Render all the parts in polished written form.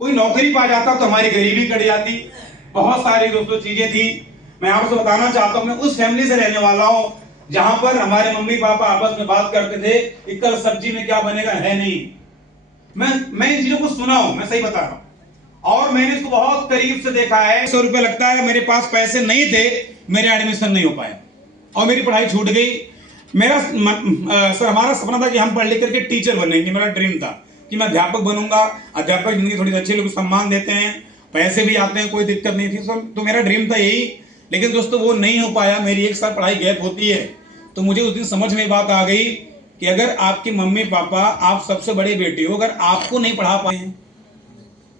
कोई नौकरी पा जाता तो हमारी गरीबी कट जाती। बहुत सारी दोस्तों चीजें थी। मैं आपसे बताना चाहता हूं, मैं उस फैमिली से रहने वाला हूं जहां पर हमारे मम्मी पापा आपस में बात करते थे कि कल सब्जी में क्या बनेगा है नहीं। मैं इन चीजों को सुना हूं, मैं सही बता रहा हूं, और मैंने इसको बहुत करीब से देखा है। 100 रुपए लगता है, मेरे पास पैसे नहीं थे, मेरे एडमिशन नहीं हो पाया और मेरी पढ़ाई छूट गई। सर हमारा सपना था कि हम पढ़ लिख करके टीचर बनेंगे। मेरा ड्रीम था कि मैं अध्यापक बनूंगा। अध्यापक जिंदगी थोड़ी अच्छी, लोग सम्मान देते हैं, पैसे भी आते हैं, कोई दिक्कत नहीं थी सर। तो मेरा ड्रीम था यही, लेकिन दोस्तों वो नहीं हो पाया। मेरी 1 साल पढ़ाई गैप होती है। तो मुझे उस दिन समझ में बात आ गई कि अगर आपके मम्मी पापा, आप सबसे बड़े बेटे हो, अगर आपको नहीं पढ़ा पाए हैं,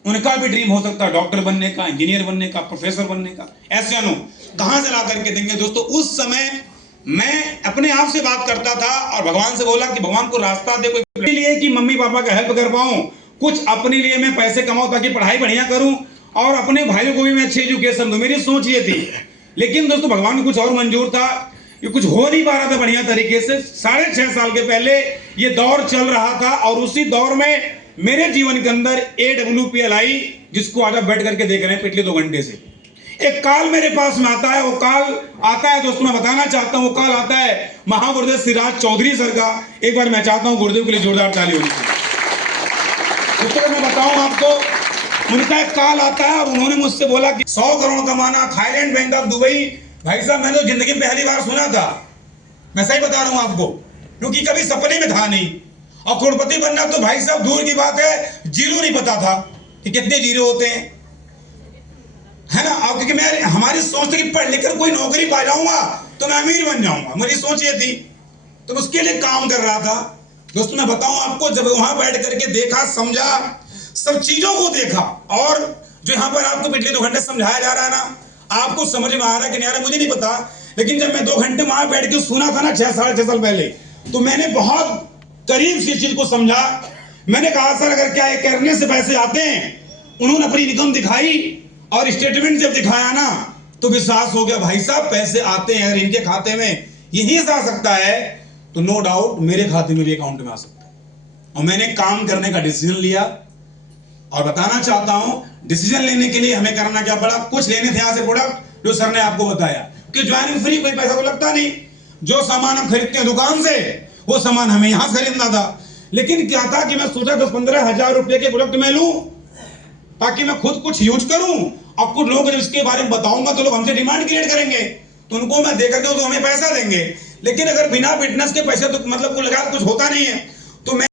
उनका भी ड्रीम हो सकता है डॉक्टर बनने का, इंजीनियर बनने का, प्रोफेसर बनने का। ऐसे अनु कहां से ला करके देंगे। दोस्तों उस समय मैं अपने आप से बात करता था और भगवान से बोला कि भगवान को रास्ता दे, कोई लिए कि मम्मी पापा का हेल्प कर पाऊं, कुछ अपने लिए मैं पैसे कमाऊं ताकि पढ़ाई बढ़िया करूं और अपने भाइयों को भी मैं अच्छी एजुकेशन दूं। मेरी सोच ये थी। लेकिन दोस्तों भगवान को कुछ और मंजूर था, ये कुछ हो नहीं पा रहा था बढ़िया तरीके से। 6.5 साल के पहले ये दौर चल रहा था और उसी दौर में मेरे जीवन के अंदर AWPL आई, जिसको आज आप बैठ करके देख रहे हैं पिछले 2 घंटे से। एक काल मेरे पास में आता है, वो काल आता है दोस्तों, मैं बताना चाहता हूं, वो काल आता है महागुरुदेव सिराज चौधरी सर का। एक बार मैं चाहता हूं गुरुदेव के लिए जोरदार ताली होनी चाहिए। दोस्तों मैं बताऊं आपको, उनका एक काल आता है और उन्होंने मुझसे बोला कि 100 करोड़ कमाना, थाईलैंड, बैंकॉक, दुबई। भाई साहब मैंने तो जिंदगी में पहली बार सुना था, मैं सही बता रहा हूं आपको, क्योंकि कभी सपने में था नहीं। और करोड़पति बनना तो भाई साहब दूर की बात है, जीरो नहीं पता था कि कितने जीरो होते हैं, है ना। अब क्योंकि मैं, हमारी सोच थी कि पढ़ लिखकर कोई नौकरी पा जाऊंगा तो मैं अमीर बन जाऊंगा, मेरी सोच ये थी। तो उसके लिए काम कर रहा था। दोस्तों मैं बताऊं आपको, जब वहां बैठ करके देखा, समझा, सब चीजों को देखा, और जो यहां पर आपको पिछले 2 घंटे समझाया जा रहा है ना, आपको समझ में आ रहा है कि नहीं आ रहा मुझे नहीं पता। लेकिन जब मैं 2 घंटे वहां बैठ के सुना था ना 6-6.5 साल पहले, तो मैंने बहुत करीब से चीज को समझा। मैंने कहा सर अगर क्या करने से पैसे आते हैं। उन्होंने अपनी इनकम दिखाई और स्टेटमेंट जब दिखाया ना, तो विश्वास हो गया भाई साहब पैसे आते हैं। अगर इनके खाते में यही से आ सकता है तो नो डाउट मेरे खाते में भी अकाउंट में आ सकता है। और मैंने काम करने का डिसीजन लिया। और बताना चाहता हूं, डिसीजन लेने के लिए हमें करना क्या पड़ा। कुछ लेने थे यहां से प्रोडक्ट, जो सर ने आपको बताया कि ज्वाइनिंग फ्री, कोई पैसा तो लगता नहीं। जो सामान हम खरीदते हैं दुकान से, वो सामान हमें यहां खरीदना था। लेकिन क्या था कि मैं सोचा 10-15 हजार रुपए के प्रोडक्ट मैं लूं ताकि मैं खुद कुछ यूज करूं, और कुछ लोग इसके बारे में बताऊंगा तो लोग हमसे डिमांड क्रिएट करेंगे, तो उनको मैं देकर के तो हमें पैसा देंगे। लेकिन अगर बिना फिटनेस के पैसे तो मतलब कुल लगा कुछ होता नहीं है। तो मैं